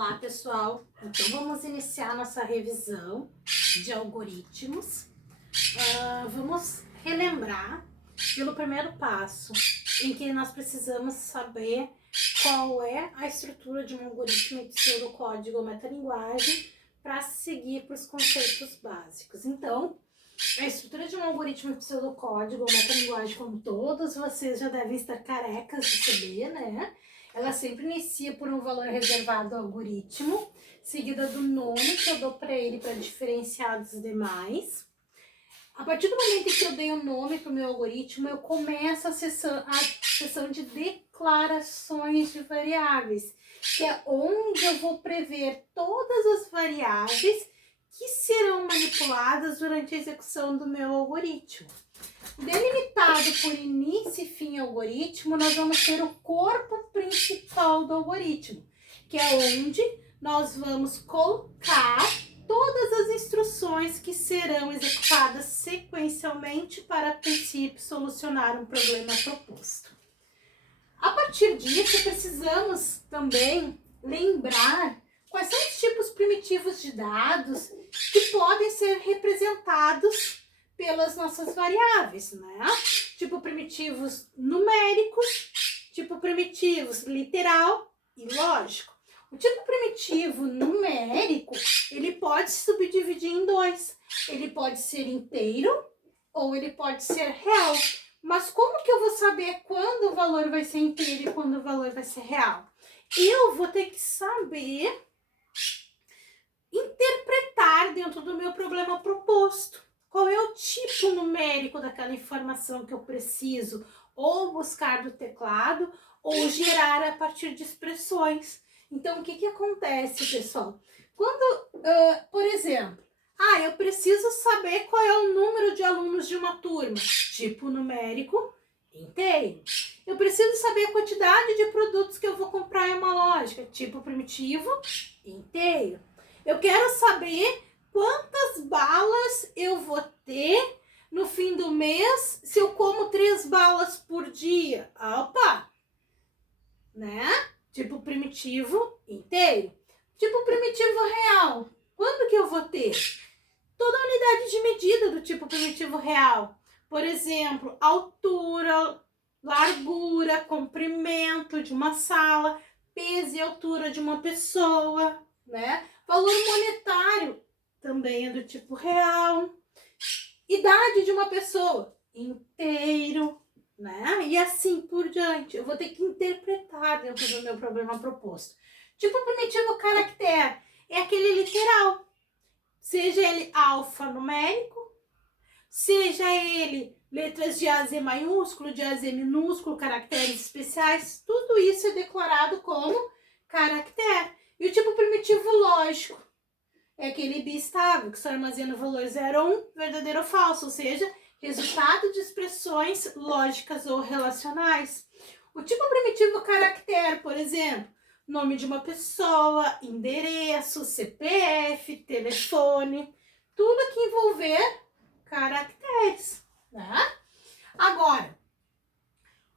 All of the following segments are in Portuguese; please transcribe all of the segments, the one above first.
Olá, pessoal! Então, vamos iniciar nossa revisão de algoritmos. Vamos relembrar pelo primeiro passo, em que nós precisamos saber qual é a estrutura de um algoritmo de pseudocódigo ou metalinguagem para seguir para os conceitos básicos. Então, a estrutura de um algoritmo de pseudocódigo ou metalinguagem, como todos vocês já devem estar carecas de saber, né? Ela sempre inicia por um valor reservado ao algoritmo, seguida do nome que eu dou para ele para diferenciar dos demais. A partir do momento em que eu dei o nome para o meu algoritmo, eu começo a seção de declarações de variáveis, que é onde eu vou prever todas as variáveis que serão manipuladas durante a execução do meu algoritmo. Delimitado por início e fim algoritmo, nós vamos ter o corpo principal do algoritmo, que é onde nós vamos colocar todas as instruções que serão executadas sequencialmente para, a princípio, solucionar um problema proposto. A partir disso, precisamos também lembrar quais são os tipos primitivos de dados que podem ser representados pelas nossas variáveis, né? Tipo primitivos numéricos, tipo primitivos literal e lógico. O tipo primitivo numérico, ele pode se subdividir em dois. Ele pode ser inteiro ou ele pode ser real. Mas como que eu vou saber quando o valor vai ser inteiro e quando o valor vai ser real? Eu vou ter que saber interpretar dentro do meu problema proposto. Qual é o tipo numérico daquela informação que eu preciso ou buscar do teclado ou gerar a partir de expressões. Então, o que acontece, pessoal? Quando, por exemplo, eu preciso saber qual é o número de alunos de uma turma, tipo numérico inteiro. Eu preciso saber a quantidade de produtos que eu vou comprar em uma loja, tipo primitivo inteiro. Eu quero saber quantas balas eu vou ter no fim do mês se eu como 3 balas por dia. Opa! Né? Tipo primitivo inteiro. Tipo primitivo real. Quando que eu vou ter? Toda a unidade de medida do tipo primitivo real. Por exemplo, altura, largura, comprimento de uma sala, peso e altura de uma pessoa, né? Valor monetário também é do tipo real. Idade de uma pessoa, inteiro, né? E assim por diante. Eu vou ter que interpretar dentro do meu problema proposto. Tipo primitivo caractere é aquele literal. Seja ele alfanumérico, seja ele letras de A a Z maiúsculo, de A a Z minúsculo, caracteres especiais, tudo isso é declarado como caractere. E o tipo primitivo lógico é aquele bistável, que só armazena o valor 0 ou 1, verdadeiro ou falso, ou seja, resultado de expressões lógicas ou relacionais. O tipo primitivo caractere, por exemplo, nome de uma pessoa, endereço, CPF, telefone, tudo que envolver caracteres, né? Agora,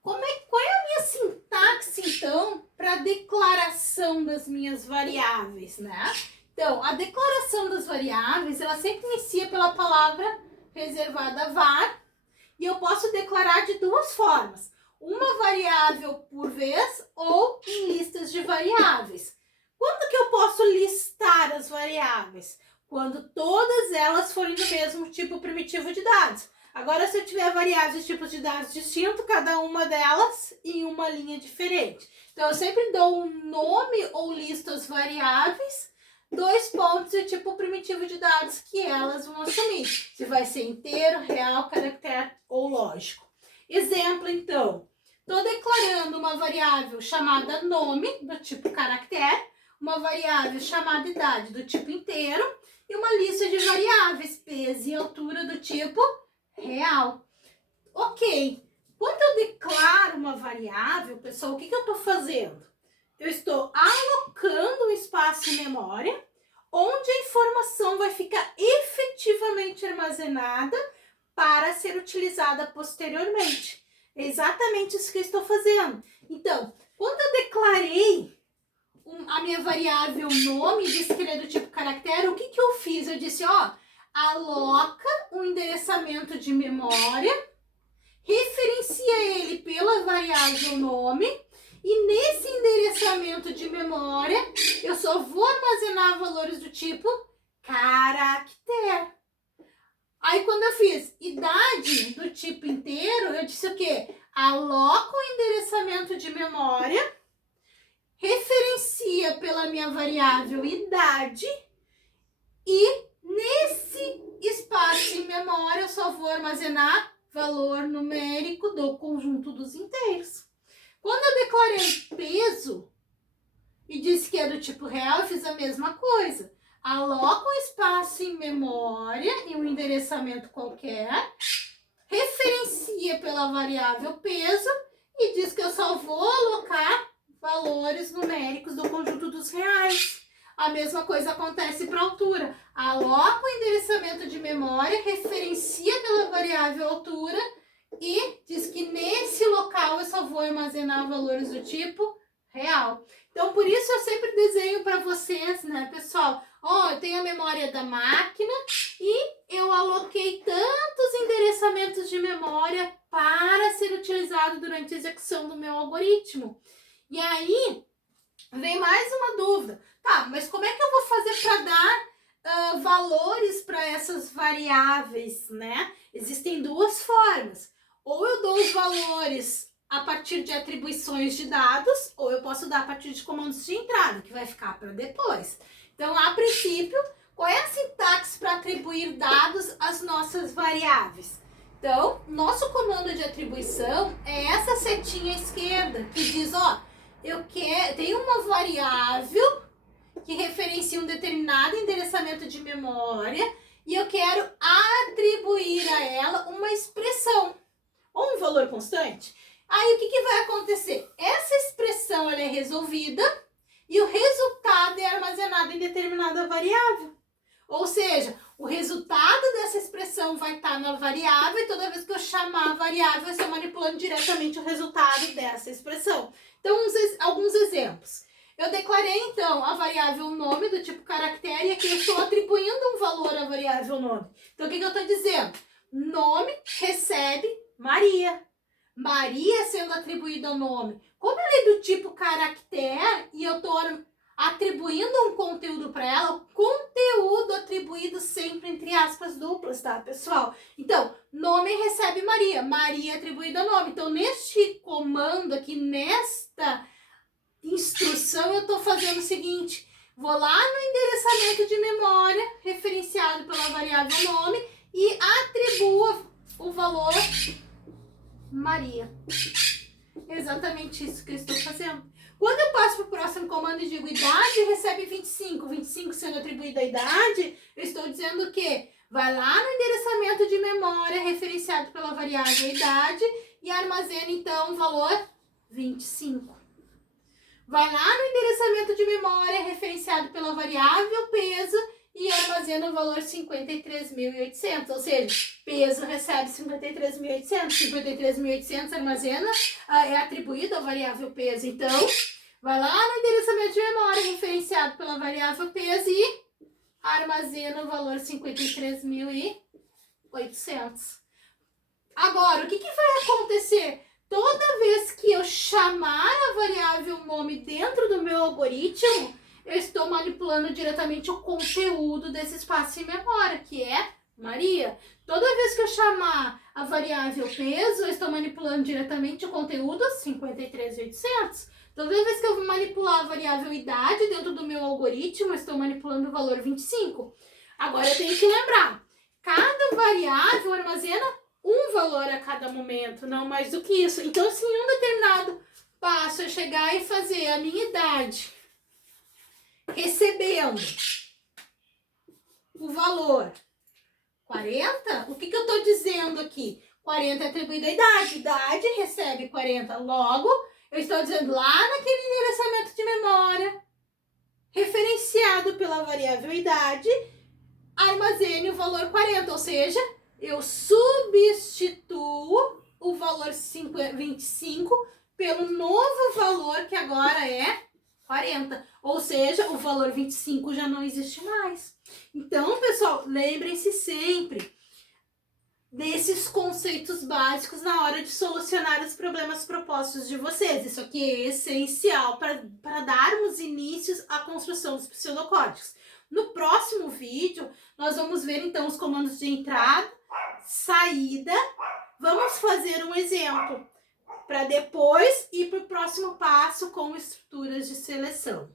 qual é a minha sintaxe, então, para a declaração das minhas variáveis, né? Então, a declaração das variáveis, ela sempre inicia pela palavra reservada var, e eu posso declarar de duas formas. Uma variável por vez ou em listas de variáveis. Quando que eu posso listar as variáveis? Quando todas elas forem do mesmo tipo primitivo de dados. Agora, se eu tiver variáveis de tipos de dados distintos, cada uma delas em uma linha diferente. Então, eu sempre dou um nome ou listo as variáveis, 2 pontos e tipo primitivo de dados que elas vão assumir. Se vai ser inteiro, real, caractere ou lógico. Exemplo, então. Estou declarando uma variável chamada nome, do tipo caractere, uma variável chamada idade, do tipo inteiro, e uma lista de variáveis, peso e altura, do tipo real. Ok. Quando eu declaro uma variável, pessoal, o que eu estou fazendo? Eu estou alocando um espaço em memória, onde a informação vai ficar efetivamente armazenada para ser utilizada posteriormente. É exatamente isso que eu estou fazendo. Então, quando eu declarei a minha variável nome, disse que ele é do tipo caractere, o que que eu fiz? Eu disse, ó, aloca o endereçamento de memória, referencia ele pela variável nome, e nesse endereçamento de memória, eu só vou armazenar valores do tipo caractere. Aí quando eu fiz idade do tipo inteiro, eu disse o quê? Aloca o endereçamento de memória, referencia pela minha variável idade e nesse espaço em memória eu só vou armazenar valor numérico do conjunto dos inteiros. Quando eu declarei peso e disse que é do tipo real, eu fiz a mesma coisa. Aloca um espaço em memória e um endereçamento qualquer, referencia pela variável peso e diz que eu só vou alocar valores numéricos do conjunto dos reais. A mesma coisa acontece para altura. Aloca o endereçamento de memória, referencia pela variável altura e diz que nesse local eu só vou armazenar valores do tipo real. Então, por isso eu sempre desenho para vocês, né, pessoal? Ó, eu tenho a memória da máquina e eu aloquei tantos endereçamentos de memória para ser utilizado durante a execução do meu algoritmo. E aí, vem mais uma dúvida. Tá, mas como é que eu vou fazer para dar valores para essas variáveis, né? Existem duas formas. Ou eu dou os valores a partir de atribuições de dados, ou eu posso dar a partir de comandos de entrada, que vai ficar para depois. Então, a princípio, qual é a sintaxe para atribuir dados às nossas variáveis? Então, nosso comando de atribuição é essa setinha à esquerda, que diz, ó, tem uma variável que referencia um determinado endereçamento de memória e eu quero atribuir a ela uma expressão ou um valor constante. Aí o que vai acontecer? Essa expressão ela é resolvida e o resultado é armazenado em determinada variável. Ou seja, o resultado dessa expressão vai estar na variável e toda vez que eu chamar a variável, eu estou manipulando diretamente o resultado dessa expressão. Então, alguns exemplos. Eu declarei, então, a variável nome do tipo caractere e aqui eu estou atribuindo um valor à variável nome. Então, o que eu estou dizendo? Nome recebe Maria. Maria sendo atribuída ao nome. Como ela é do tipo caractere e eu estou atribuindo um conteúdo para ela, conteúdo atribuído sempre entre aspas duplas, tá, pessoal? Então, nome recebe Maria, Maria atribuída ao nome. Então, neste comando aqui, nesta instrução, eu estou fazendo o seguinte, vou lá no endereçamento de memória, referenciado pela variável nome, e atribuo o valor Maria. Exatamente isso que eu estou fazendo. Quando eu passo para o próximo comando e digo idade, recebe 25, 25 sendo atribuída a idade, eu estou dizendo que vai lá no endereçamento de memória referenciado pela variável idade e armazena então o valor 25. Vai lá no endereçamento de memória referenciado pela variável peso e armazena o valor 53.800, ou seja, peso recebe 53.800, 53.800 armazena, é atribuído à variável peso. Então, vai lá no endereçamento de memória referenciado pela variável peso e armazena o valor 53.800. Agora, o que vai acontecer? Toda vez que eu chamar a variável nome dentro do meu algoritmo, eu estou manipulando diretamente o conteúdo desse espaço em memória, que é Maria. Toda vez que eu chamar a variável peso, eu estou manipulando diretamente o conteúdo 53.800. Toda vez que eu manipular a variável idade dentro do meu algoritmo, eu estou manipulando o valor 25. Agora eu tenho que lembrar, cada variável armazena um valor a cada momento, não mais do que isso. Então, se em um determinado passo eu chegar e fazer a minha idade recebendo o valor 40, o que eu estou dizendo aqui? 40 é atribuído à idade, idade recebe 40, logo eu estou dizendo lá naquele endereçamento de memória, referenciado pela variável idade, armazene o valor 40, ou seja, eu substituo o valor 25 pelo novo valor que agora é 40. Ou seja, o valor 25 já não existe mais. Então, pessoal, lembrem-se sempre desses conceitos básicos na hora de solucionar os problemas propostos de vocês. Isso aqui é essencial para darmos inícios à construção dos pseudocódigos. No próximo vídeo, nós vamos ver então os comandos de entrada, saída. Vamos fazer um exemplo para depois ir para o próximo passo com estruturas de seleção.